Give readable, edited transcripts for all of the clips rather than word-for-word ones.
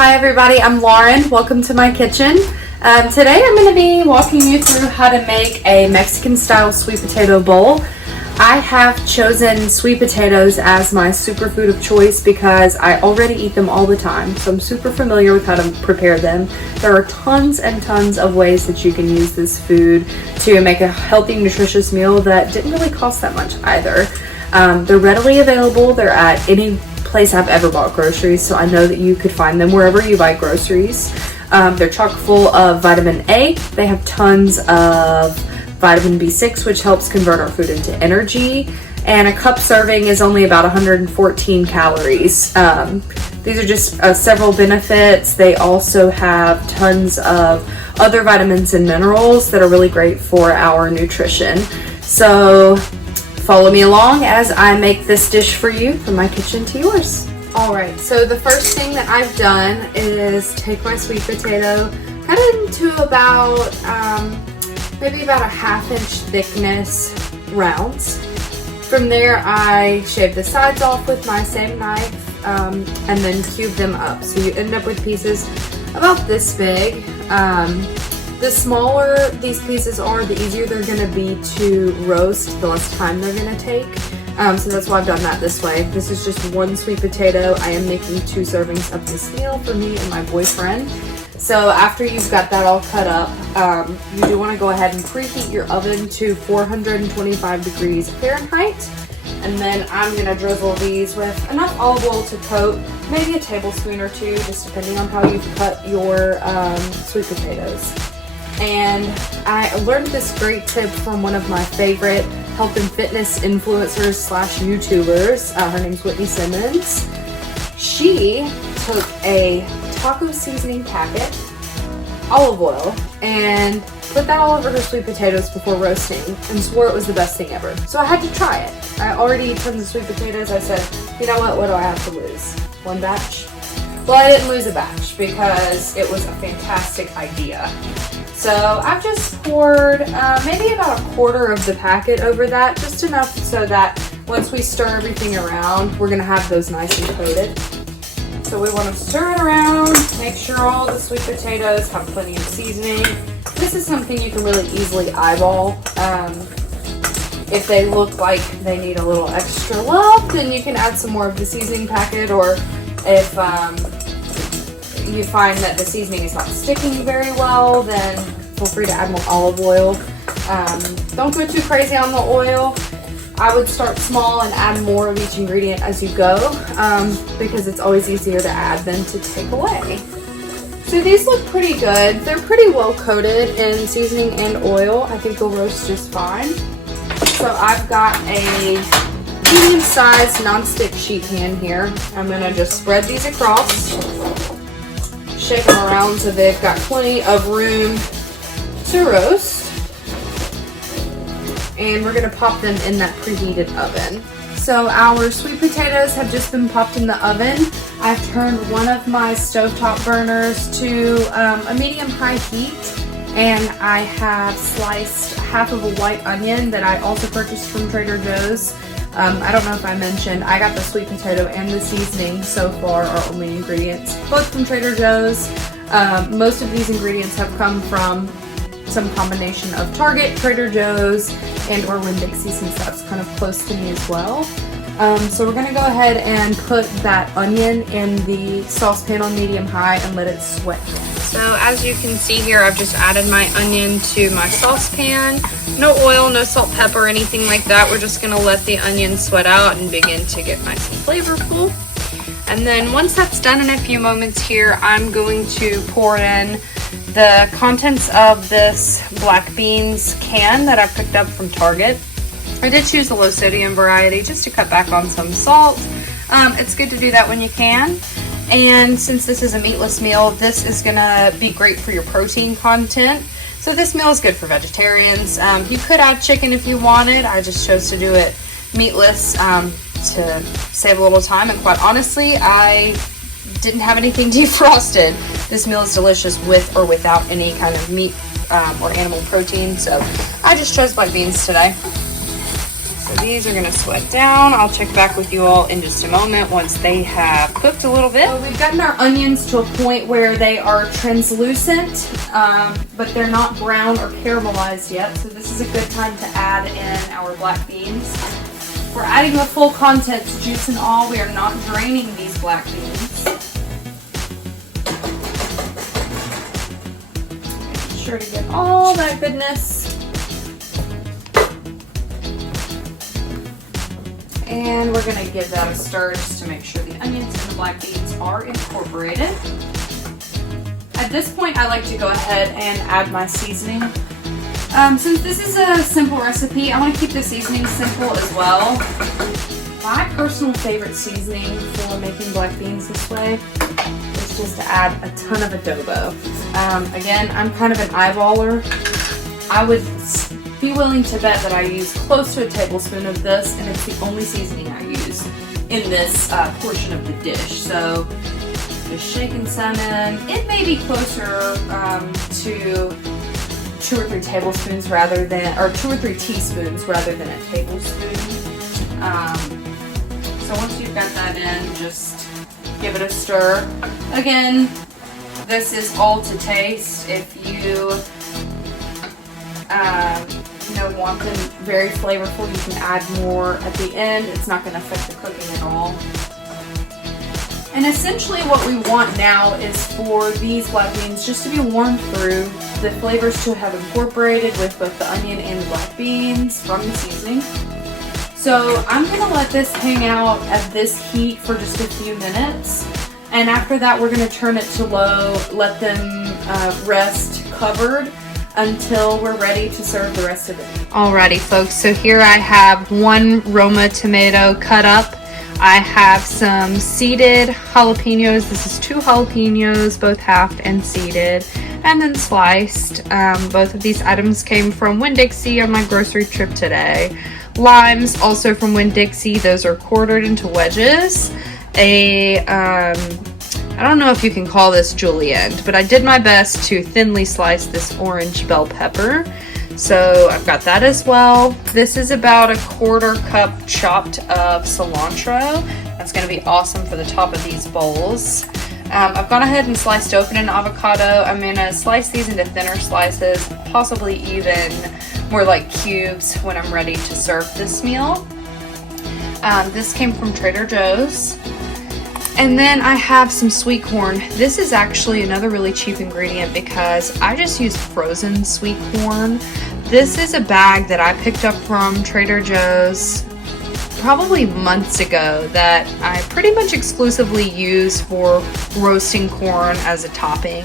Hi everybody, I'm Lauren. Welcome to my kitchen. Today I'm going to be walking you through how to make a Mexican style sweet potato bowl. I have chosen sweet potatoes as my superfood of choice because I already eat them all the time, so I'm super familiar with how to prepare them. There are tons and tons of ways that you can use this food to make a healthy, nutritious meal that didn't really cost that much either. They're readily available. They're at any place I've ever bought groceries, so I know that you could find them wherever you buy groceries. They're chock full of vitamin A. They have tons of vitamin B6, which helps convert our food into energy, and a cup serving is only about 114 calories. These are just several benefits. They also have tons of other vitamins and minerals that are really great for our nutrition. So follow me along as I make this dish for you from my kitchen to yours. Alright, so the first thing that I've done is take my sweet potato, cut it into about maybe about a 1/2 inch thickness rounds. From there I shave the sides off with my same knife and then cube them up. So you end up with pieces about this big. The smaller these pieces are, the easier they're going to be to roast, the less time they're going to take. So that's why I've done that this way. This is just one sweet potato. I am making 2 servings of this meal for me and my boyfriend. So after you've got that all cut up, you do want to go ahead and preheat your oven to 425 degrees Fahrenheit. And then I'm going to drizzle these with enough olive oil to coat, maybe a tablespoon or 2, just depending on how you've cut your sweet potatoes. And I learned this great tip from one of my favorite health and fitness influencers slash YouTubers. Her name's Whitney Simmons. She took a taco seasoning packet, olive oil, and put that all over her sweet potatoes before roasting and swore it was the best thing ever. So I had to try it. I already eat tons of sweet potatoes. I said, you know what do I have to lose? One batch? Well, I didn't lose a batch because it was a fantastic idea. So I've just poured maybe about 1/4 of the packet over that, just enough so that once we stir everything around, we're gonna have those nice and coated. So we wanna stir it around, make sure all the sweet potatoes have plenty of seasoning. This is something you can really easily eyeball. If they look like they need a little extra love, then you can add some more of the seasoning packet, or if you find that the seasoning is not sticking very well, then feel free to add more olive oil. Don't go too crazy on the oil. I would start small and add more of each ingredient as you go, because it's always easier to add than to take away. So these look pretty good. They're pretty well coated in seasoning and oil. I think they'll roast just fine. So I've got a medium-sized non-stick sheet pan here. I'm gonna just spread these across, shake them around so they've got plenty of room to roast. And we're gonna pop them in that preheated oven. So our sweet potatoes have just been popped in the oven. I've turned one of my stovetop burners to a medium-high heat, and I have sliced 1/2 of a white onion that I also purchased from Trader Joe's. I don't know if I mentioned, I got the sweet potato and the seasoning so far are only ingredients, both from Trader Joe's. Most of these ingredients have come from some combination of Target, Trader Joe's, and or Winn-Dixie, since that's kind of close to me as well. So we're gonna go ahead and put that onion in the saucepan on medium-high and let it sweat. So as you can see here, I've just added my onion to my saucepan. No oil, no salt, pepper, anything like that. We're just gonna let the onion sweat out and begin to get nice and flavorful. And then once that's done in a few moments here, I'm going to pour in the contents of this black beans can that I picked up from Target. I did choose the low sodium variety just to cut back on some salt. It's good to do that when you can. And since this is a meatless meal, this is gonna be great for your protein content. So this meal is good for vegetarians. You could add chicken if you wanted. I just chose to do it meatless to save a little time. And quite honestly, I didn't have anything defrosted. This meal is delicious with or without any kind of meat or animal protein. So I just chose black beans today. So these are gonna sweat down. I'll check back with you all in just a moment once they have cooked a little bit. So we've gotten our onions to a point where they are translucent, but they're not brown or caramelized yet. So this is a good time to add in our black beans. We're adding the full contents, juice and all. We are not draining these black beans. Making sure to get all that goodness. And we're gonna give that a stir just to make sure the onions and the black beans are incorporated. At this point, I like to go ahead and add my seasoning. Since this is a simple recipe, I want to keep the seasoning simple as well. My personal favorite seasoning for making black beans this way is just to add a ton of adobo. Again, I'm kind of an eyeballer. I would be willing to bet that I use close to a tablespoon of this, and it's the only seasoning I use in this portion of the dish. So just shaking some in. It may be closer to 2 or 3 tablespoons rather than, or 2 or 3 teaspoons rather than a tablespoon. So once you've got that in, just give it a stir. Again, this is all to taste. If you want them very flavorful, you can add more at the end. It's not going to affect the cooking at all. And essentially what we want now is for these black beans just to be warmed through, the flavors to have incorporated with both the onion and the black beans from the seasoning. So I'm going to let this hang out at this heat for just a few minutes. And after that, we're going to turn it to low, let them rest covered until we're ready to serve the rest of it. Alrighty folks, so here I have 1 Roma tomato cut up. I have some seeded jalapenos. This is 2 jalapenos, both halved and seeded, and then sliced. Both of these items came from Winn-Dixie on my grocery trip today. Limes, also from Winn-Dixie. Those are quartered into wedges. I don't know if you can call this julienne, but I did my best to thinly slice this orange bell pepper. So I've got that as well. This is about a 1/4 cup chopped of cilantro. That's going to be awesome for the top of these bowls. I've gone ahead and sliced open an avocado. I'm going to slice these into thinner slices, possibly even more like cubes when I'm ready to serve this meal. This came from Trader Joe's. And then I have some sweet corn. This is actually another really cheap ingredient because I just use frozen sweet corn. This is a bag that I picked up from Trader Joe's probably months ago that I pretty much exclusively use for roasting corn as a topping.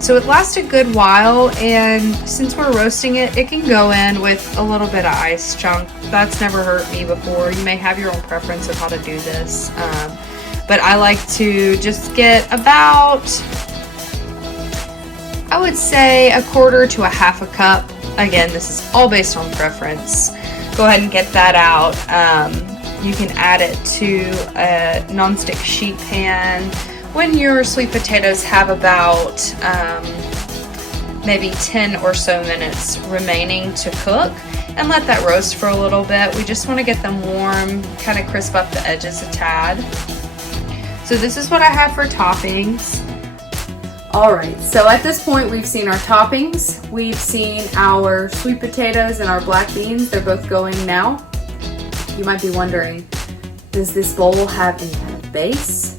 So it lasts a good while, and since we're roasting it, it can go in with a little bit of ice chunk. That's never hurt me before. You may have your own preference of how to do this. But I like to just get about, I would say, 1/4 to a 1/2 cup. Again, this is all based on preference. Go ahead and get that out. You can add it to a nonstick sheet pan when your sweet potatoes have about maybe 10 or so minutes remaining to cook, and let that roast for a little bit. We just want to get them warm, kind of crisp up the edges a tad. So this is what I have for toppings. Alright, so at this point we've seen our toppings, we've seen our sweet potatoes and our black beans. They're both going now. You might be wondering, does this bowl have any kind of base?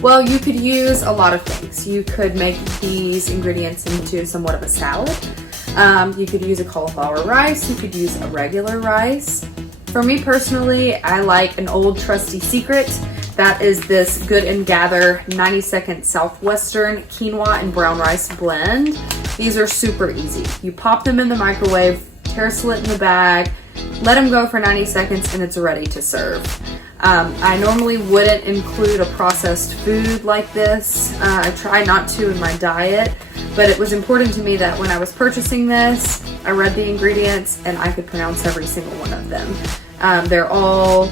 Well, you could use a lot of things. You could make these ingredients into somewhat of a salad. You could use a cauliflower rice, you could use a regular rice. For me personally, I like an old trusty secret. That is this Good and Gather 90-second Southwestern quinoa and brown rice blend. These are super easy. You pop them in the microwave, tear a slit in the bag, let them go for 90 seconds, and it's ready to serve. I normally wouldn't include a processed food like this. I try not to in my diet, but it was important to me that when I was purchasing this, I read the ingredients and I could pronounce every single one of them. They're all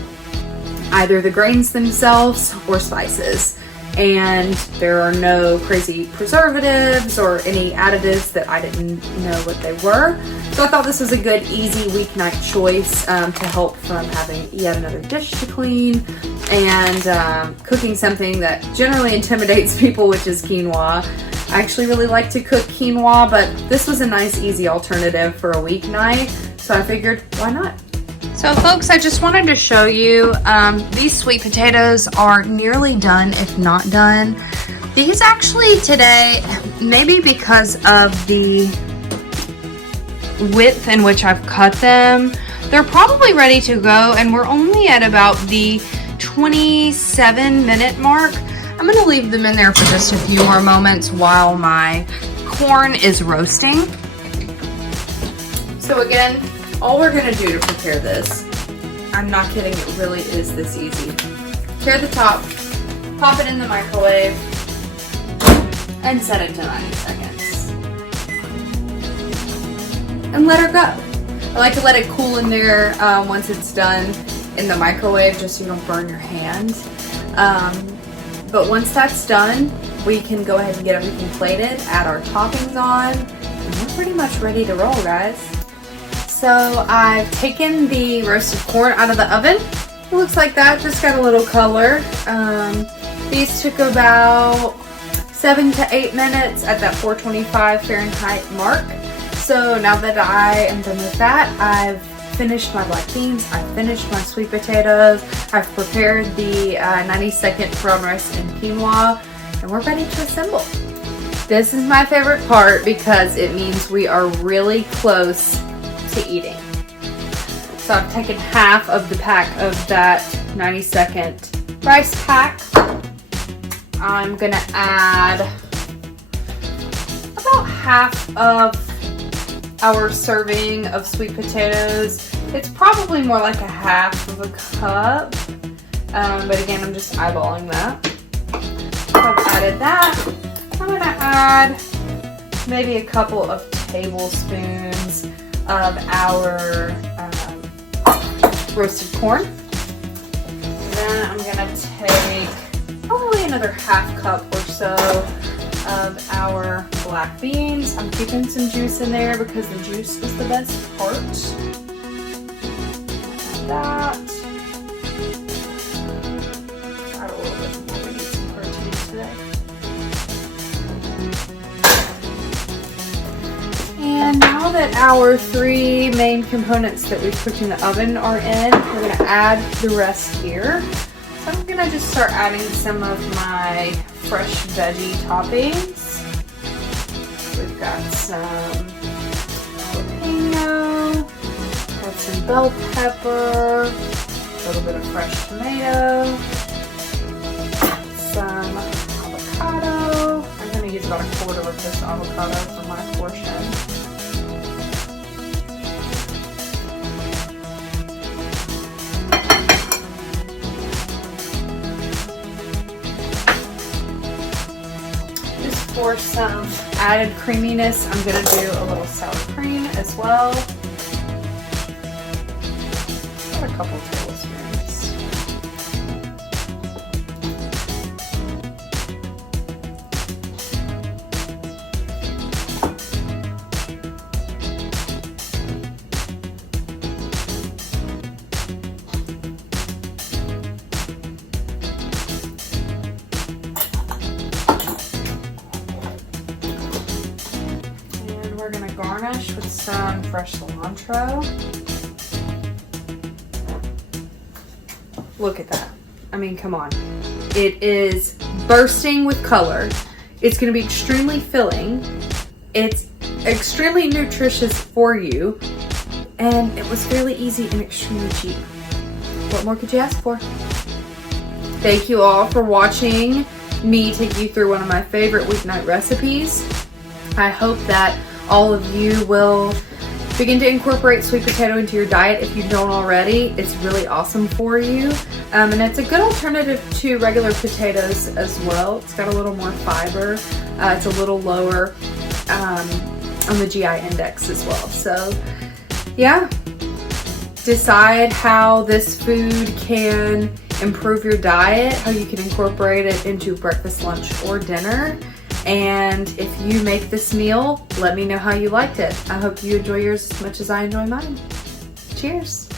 either the grains themselves or spices. and there are no crazy preservatives or any additives that I didn't know what they were. So I thought this was a good, easy weeknight choice to help from having yet another dish to clean and cooking something that generally intimidates people, which is quinoa. I actually really like to cook quinoa, but this was a nice, easy alternative for a weeknight, so I figured, why not? So folks, I just wanted to show you, these sweet potatoes are nearly done, if not done. These actually today, maybe because of the width in which I've cut them, they're probably ready to go, and we're only at about the 27-minute mark. I'm gonna leave them in there for just a few more moments while my corn is roasting. So again, all we're gonna do to prepare this, I'm not kidding, it really is this easy. Tear the top, pop it in the microwave, and set it to 90 seconds. And let her go. I like to let it cool in there once it's done in the microwave, just so you don't burn your hand. But once that's done, we can go ahead and get everything plated, add our toppings on, and we're pretty much ready to roll, guys. So I've taken the roasted corn out of the oven. It looks like that, just got a little color. These took about 7 to 8 minutes at that 425 Fahrenheit mark. So now that I am done with that, I've finished my black beans, I've finished my sweet potatoes, I've prepared the 90-second brown rice and quinoa, and we're ready to assemble. This is my favorite part because it means we are really close to eating. So I've taken half of the pack of that 90-second rice pack. I'm gonna add about half of our serving of sweet potatoes. It's probably more like a half of a cup, but again, I'm just eyeballing that. So I've added that. I'm gonna add maybe a couple of tablespoons of our roasted corn. And then I'm gonna take probably another half cup or so of our black beans. I'm keeping some juice in there because the juice is the best part. That. Add a little bit more. We need some protein today. And now that our 3 main components that we've cooked in the oven are in, we're going to add the rest here. So I'm going to just start adding some of my fresh veggie toppings. We've got some jalapeno, got some bell pepper, a little bit of fresh tomato, some avocado. I'm going to use about 1/4 of this avocado for my portion. For some added creaminess, I'm going to do a little sour cream as well. About a couple tablespoons. We're going to garnish with some fresh cilantro. Look at that. I mean, come on. It is bursting with color. It's going to be extremely filling. It's extremely nutritious for you. And it was fairly easy and extremely cheap. What more could you ask for? Thank you all for watching me take you through one of my favorite weeknight recipes. I hope that all of you will begin to incorporate sweet potato into your diet if you don't already. It's really awesome for you. And it's a good alternative to regular potatoes as well. It's got a little more fiber. It's a little lower on the GI index as well. So yeah, decide how this food can improve your diet, how you can incorporate it into breakfast, lunch, or dinner. And if you make this meal, let me know how you liked it. I hope you enjoy yours as much as I enjoy mine. Cheers.